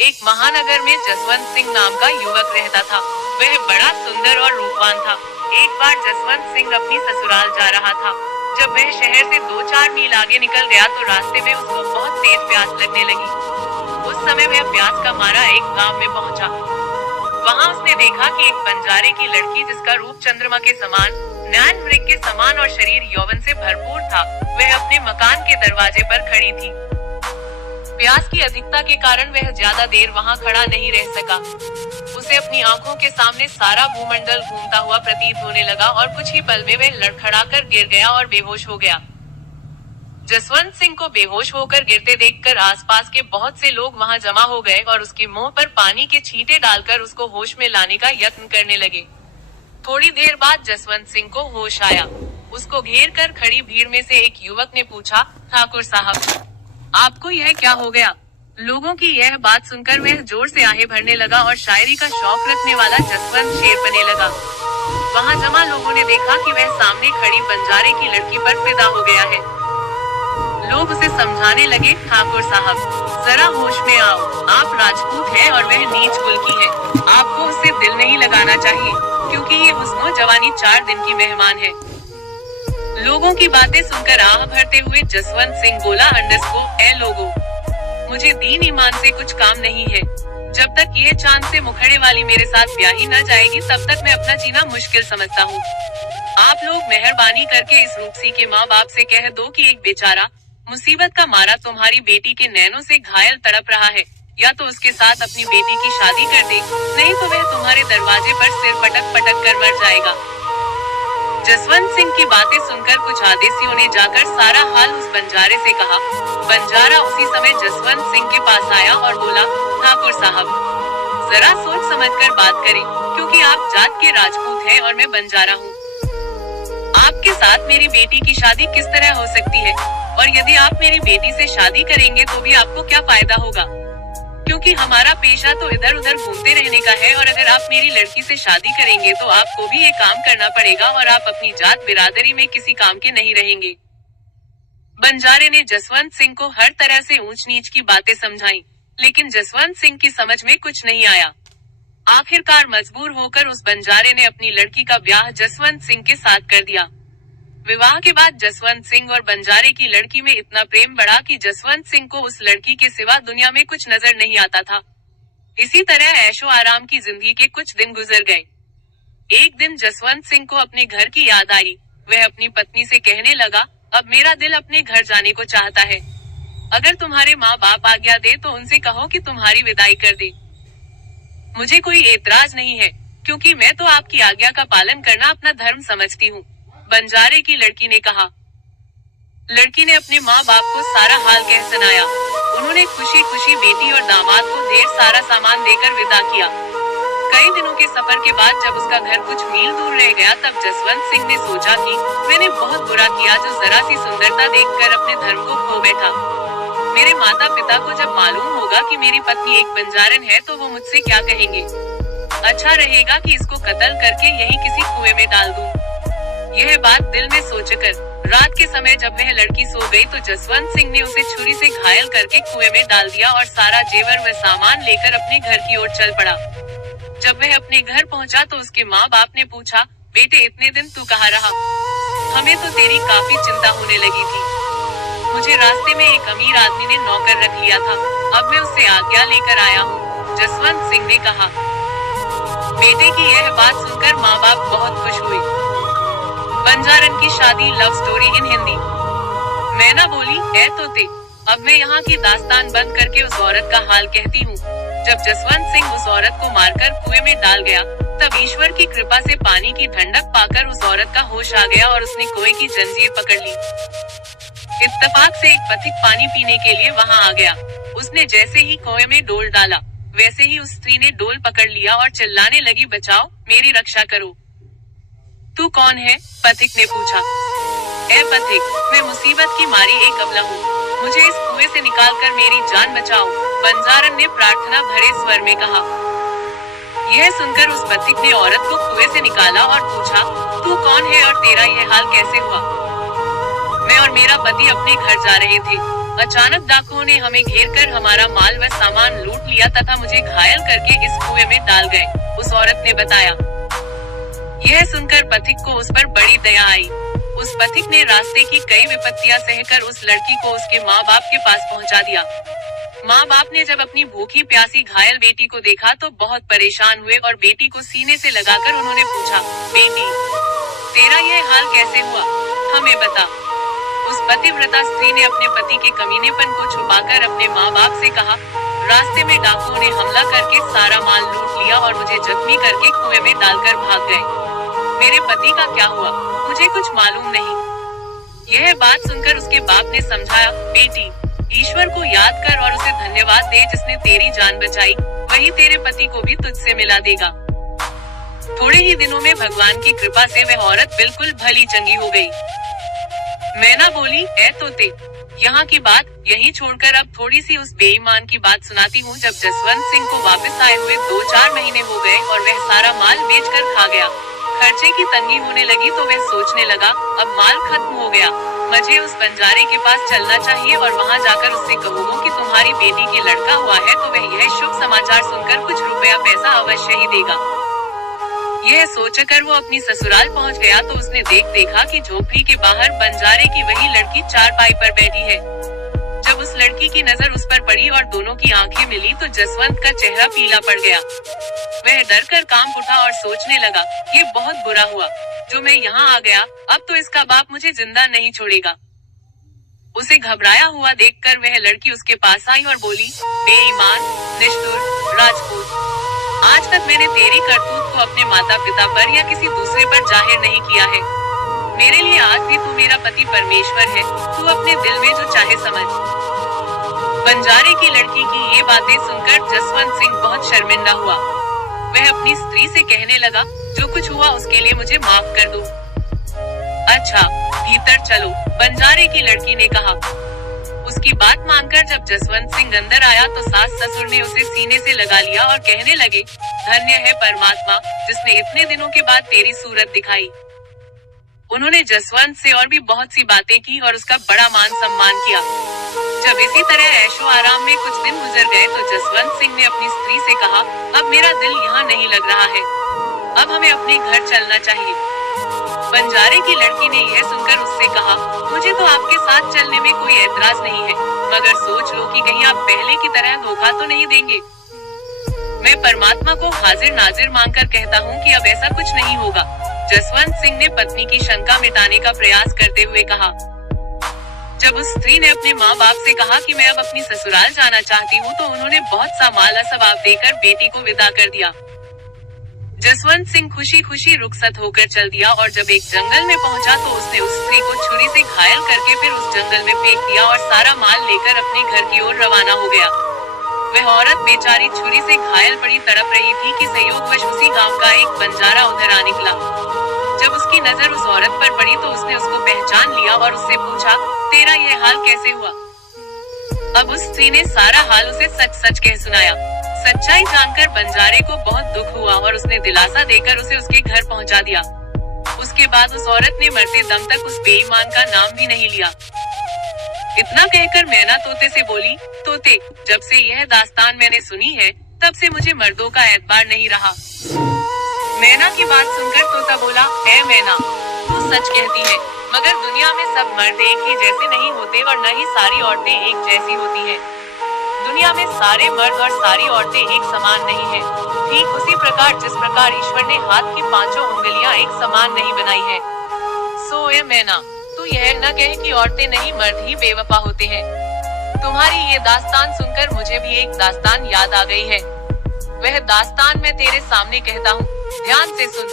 एक महानगर में जसवंत सिंह नाम का युवक रहता था। वह बड़ा सुंदर और रूपवान था। एक बार जसवंत सिंह अपनी ससुराल जा रहा था। जब वह शहर से 2-4 मील आगे निकल गया तो रास्ते में उसको बहुत तेज प्यास लगने लगी। उस समय वह प्यास का मारा एक गांव में पहुंचा। वहां उसने देखा कि एक बंजारे की लड़की, जिसका रूप चंद्रमा के समान, नयन मृग के समान और शरीर यौवन से भरपूर था, वह अपने मकान के दरवाजे पर खड़ी थी। प्यास की अधिकता के कारण वह ज्यादा देर वहां खड़ा नहीं रह सका। उसे अपनी आंखों के सामने सारा भूमंडल घूमता हुआ प्रतीत होने लगा और कुछ ही पल में वह लड़खड़ाकर गिर गया और बेहोश हो गया। जसवंत सिंह को बेहोश होकर गिरते देखकर आसपास के बहुत से लोग वहां जमा हो गए और उसके मुंह पर पानी के छींटे डालकर उसको होश में लाने का यत्न करने लगे। थोड़ी देर बाद जसवंत सिंह को होश आया। उसको घेर कर खड़ी भीड़ में से एक युवक ने पूछा, ठाकुर साहब, आपको यह क्या हो गया? लोगों की यह बात सुनकर वह जोर से आहें भरने लगा और शायरी का शौक रखने वाला जसवंत शेर बने लगा। वहां जमा लोगों ने देखा कि वह सामने खड़ी बंजारे की लड़की पर फिदा हो गया है। लोग उसे समझाने लगे, ठाकुर साहब, जरा होश में आओ, आप राजपूत हैं और वह नीच कुल की है। आपको उससे दिल नहीं लगाना चाहिए, क्योंकि ये हुस्नो जवानी 4 दिन की मेहमान है। लोगों की बातें सुनकर आह भरते हुए जसवंत सिंह बोला, ए लोगों, मुझे दीन ईमान से कुछ काम नहीं है। जब तक ये चांद से मुखड़े वाली मेरे साथ ब्याही न जाएगी तब तक मैं अपना जीना मुश्किल समझता हूँ। आप लोग मेहरबानी करके इस रूपसी के माँ बाप से कह दो कि एक बेचारा मुसीबत का मारा तुम्हारी बेटी के नैनों से घायल तड़प रहा है, या तो उसके साथ अपनी बेटी की शादी कर दे, नहीं तो वह तुम्हारे दरवाजे पर सिर पटक पटक कर मर जाएगा। जसवंत सिंह की बातें सुनकर कुछ आदेशियों ने जाकर सारा हाल उस बंजारे से कहा। बंजारा उसी समय जसवंत सिंह के पास आया और बोला, ठाकुर साहब, जरा सोच समझकर बात करें, क्योंकि आप जात के राजपूत हैं और मैं बंजारा हूँ। आपके साथ मेरी बेटी की शादी किस तरह हो सकती है? और यदि आप मेरी बेटी से शादी करेंगे तो भी आपको क्या फायदा होगा? क्योंकि हमारा पेशा तो इधर उधर घूमते रहने का है, और अगर आप मेरी लड़की से शादी करेंगे तो आपको भी ये काम करना पड़ेगा और आप अपनी जात बिरादरी में किसी काम के नहीं रहेंगे। बंजारे ने जसवंत सिंह को हर तरह से ऊंच नीच की बातें समझाई, लेकिन जसवंत सिंह की समझ में कुछ नहीं आया। आखिरकार मजबूर होकर उस बंजारे ने अपनी लड़की का ब्याह जसवंत सिंह के साथ कर दिया। विवाह के बाद जसवंत सिंह और बंजारे की लड़की में इतना प्रेम बढ़ा कि जसवंत सिंह को उस लड़की के सिवा दुनिया में कुछ नजर नहीं आता था। इसी तरह ऐशो आराम की जिंदगी के कुछ दिन गुजर गए। एक दिन जसवंत सिंह को अपने घर की याद आई। वह अपनी पत्नी से कहने लगा, अब मेरा दिल अपने घर जाने को चाहता है। अगर तुम्हारे माँ बाप आज्ञा दे तो उनसे कहो कि तुम्हारी विदाई कर दे। मुझे कोई एतराज नहीं है, क्योंकि मैं तो आपकी आज्ञा का पालन करना अपना धर्म समझती हूँ। बंजारे की लड़की ने कहा। लड़की ने अपने माँ बाप को सारा हाल कह सुनाया। उन्होंने खुशी खुशी बेटी और दामाद को ढेर सारा सामान देकर विदा किया। कई दिनों के सफर के बाद जब उसका घर कुछ मील दूर रह गया तब जसवंत सिंह ने सोचा कि मैंने बहुत बुरा किया जो जरा सी सुंदरता देखकर अपने धर्म को खो बैठा। मेरे माता पिता को जब मालूम होगा कि मेरी पत्नी एक बंजारन है तो वो मुझसे क्या कहेंगे। अच्छा रहेगा कि इसको कत्ल करके यहीं किसी कुएं में डाल दूं। यह बात दिल में सोचकर रात के समय जब वह लड़की सो गई तो जसवंत सिंह ने उसे छुरी से घायल करके कुएं में डाल दिया और सारा जेवर व सामान लेकर अपने घर की ओर चल पड़ा। जब वह अपने घर पहुंचा तो उसके माँ बाप ने पूछा, बेटे इतने दिन तू कहाँ रहा? हमें तो तेरी काफी चिंता होने लगी थी। मुझे रास्ते में एक अमीर आदमी ने नौकर रख लिया था, अब मैं उससे आज्ञा लेकर आया हूँ, जसवंत सिंह ने कहा। बेटे की यह बात सुनकर माँ बाप बहुत खुश हुए। बंजारन की शादी लव स्टोरी इन हिंदी। मैना बोली, ऐ तोते, अब मैं यहाँ की दास्तान बंद करके उस औरत का हाल कहती हूँ। जब जसवंत सिंह उस औरत को मारकर कुएं में डाल गया तब ईश्वर की कृपा से पानी की ठंडक पाकर उस औरत का होश आ गया और उसने कुएं की जंजीर पकड़ ली। इत्तेफाक से एक पथिक पानी पीने के लिए वहाँ आ गया। उसने जैसे ही कुएं में डोल डाला वैसे ही उस स्त्री ने डोल पकड़ लिया और चिल्लाने लगी, बचाओ, मेरी रक्षा करो। तू कौन है? पथिक ने पूछा। ए पथिक, मैं मुसीबत की मारी एक अबला हूँ, मुझे इस कुएं से निकालकर मेरी जान बचाओ, बंजारन ने प्रार्थना भरे स्वर में कहा। यह सुनकर उस पथिक ने औरत को कुएं से निकाला और पूछा, तू कौन है और तेरा यह हाल कैसे हुआ? मैं और मेरा पति अपने घर जा रहे थे, अचानक डाकुओं ने हमें घेर कर हमारा माल व सामान लूट लिया लिया तथा मुझे घायल करके इस कुएं में डाल गए, उस औरत ने बताया। यह सुनकर पथिक को उस पर बड़ी दया आई। उस पथिक ने रास्ते की कई विपत्तियां सहकर उस लड़की को उसके माँ बाप के पास पहुँचा दिया। माँ बाप ने जब अपनी भूखी प्यासी घायल बेटी को देखा तो बहुत परेशान हुए और बेटी को सीने से लगाकर उन्होंने पूछा, बेटी, तेरा यह हाल कैसे हुआ, हमें बता। उस पतिव्रता स्त्री ने अपने पति के कमीनेपन को छुपाकर अपने माँ बाप से कहा, रास्ते में डाकुओं ने हमला करके सारा माल लूट लिया और मुझे जख्मी करके कुएं में डालकर भाग गए। मेरे पति का क्या हुआ, मुझे कुछ मालूम नहीं। यह बात सुनकर उसके बाप ने समझाया, बेटी, ईश्वर को याद कर और उसे धन्यवाद दे जिसने तेरी जान बचाई, वही तेरे पति को भी तुझसे मिला देगा। थोड़े ही दिनों में भगवान की कृपा से वह औरत बिल्कुल भली चंगी हो गई। मैना बोली, ऐ तोते, यहाँ की बात यहीं छोड़कर अब थोड़ी सी उस बेईमान की बात सुनाती हूँ। जब जसवंत सिंह को वापस आए हुए 2-4 महीने हो गए और वह सारा माल बेचकर खा गया, खर्चे की तंगी होने लगी तो वह सोचने लगा, अब माल खत्म हो गया, मुझे उस बंजारे के पास चलना चाहिए और वहाँ जाकर उससे कहूँगा कि तुम्हारी बेटी के लड़का हुआ है तो वह यह शुभ समाचार सुनकर कुछ रुपया पैसा अवश्य ही देगा। यह सोचकर वो अपनी ससुराल पहुँच गया तो उसने देखा कि झोपड़ी के बाहर बंजारे की वही लड़की चारपाई पर बैठी है। जब उस लड़की की नजर उस पर पड़ी और दोनों की आंखें मिली तो जसवंत का चेहरा पीला पड़ गया। वह डर कर कांप उठा और सोचने लगा, ये बहुत बुरा हुआ जो मैं यहाँ आ गया, अब तो इसका बाप मुझे जिंदा नहीं छोड़ेगा। उसे घबराया हुआ देखकर वह लड़की उसके पास आई और बोली, बेईमान, निष्ठुर, राजपूत, आज तक मैंने तेरी करतूत को अपने माता पिता पर या किसी दूसरे पर जाहिर नहीं किया है। मेरे लिए आज भी तू मेरा पति परमेश्वर है, तू अपने दिल में जो चाहे समझ। बंजारे की लड़की की ये बातें सुनकर जसवंत सिंह बहुत शर्मिंदा हुआ। वह अपनी स्त्री से कहने लगा, जो कुछ हुआ उसके लिए मुझे माफ कर दो। अच्छा, भीतर चलो, बंजारे की लड़की ने कहा। उसकी बात मानकर जब जसवंत सिंह अंदर आया तो सास ससुर ने उसे सीने से लगा लिया और कहने लगे, धन्य है परमात्मा जिसने इतने दिनों के बाद तेरी सूरत दिखाई। उन्होंने जसवंत से और भी बहुत सी बातें की और उसका बड़ा मान सम्मान किया। जब इसी तरह ऐशो आराम में कुछ दिन गुजर गए तो जसवंत सिंह ने अपनी स्त्री से कहा, अब मेरा दिल यहाँ नहीं लग रहा है, अब हमें अपने घर चलना चाहिए। बंजारे की लड़की ने यह सुनकर उससे कहा, मुझे तो आपके साथ चलने में कोई एतराज नहीं है, मगर सोच लो कि कहीं आप पहले की तरह धोखा तो नहीं देंगे। मैं परमात्मा को हाजिर नाजिर मानकर कहता हूँ कि अब ऐसा कुछ नहीं होगा। जसवंत सिंह ने पत्नी की शंका मिटाने का प्रयास करते हुए कहा। जब उस स्त्री ने अपने माँ बाप से कहा कि मैं अब अपनी ससुराल जाना चाहती हूँ तो उन्होंने बहुत सा माल असबाब देकर बेटी को विदा कर दिया। जसवंत सिंह खुशी खुशी रुखसत होकर चल दिया और जब एक जंगल में पहुँचा तो उसने उस स्त्री को छुरी से घायल करके फिर उस जंगल में फेंक दिया और सारा माल लेकर अपने घर की ओर रवाना हो गया। वह औरत बेचारी छुरी से घायल पड़ी तड़प रही थी कि संयोगवश उसी गांव का एक बंजारा उधर आ निकला। जब उसकी नजर उस औरत पर पड़ी तो उसने उसको पहचान लिया और उससे पूछा, तेरा यह हाल कैसे हुआ? अब उस स्त्री ने सारा हाल उसे सच सच कह सुनाया। सच्चाई जानकर बंजारे को बहुत दुख हुआ और उसने दिलासा देकर उसे उसके घर पहुंचा दिया। उसके बाद उस औरत ने मरते दम तक उस बेईमान का नाम भी नहीं लिया। इतना कहकर मैना तोते से बोली, तोते, जब से यह दास्तान मैंने सुनी है तब से मुझे मर्दों का एतबार नहीं रहा। मैना की बात सुनकर तोता बोला, ऐ मैना, तू सच कहती है, मगर दुनिया में सब मर्द एक ही जैसे नहीं होते और न ही सारी औरतें एक जैसी होती हैं। दुनिया में सारे मर्द और सारी औरतें एक समान नहीं हैं। ठीक उसी प्रकार जिस प्रकार ईश्वर ने हाथ की 5 उंगलियां एक समान नहीं बनाई है। सो ए मैना, तू यह न कहे कि औरतें नहीं मर्द ही बेवफा होते हैं। तुम्हारी ये दास्तान सुनकर मुझे भी एक दास्तान याद आ गई है। वह दास्तान मैं तेरे सामने कहता हूँ, ध्यान से सुन।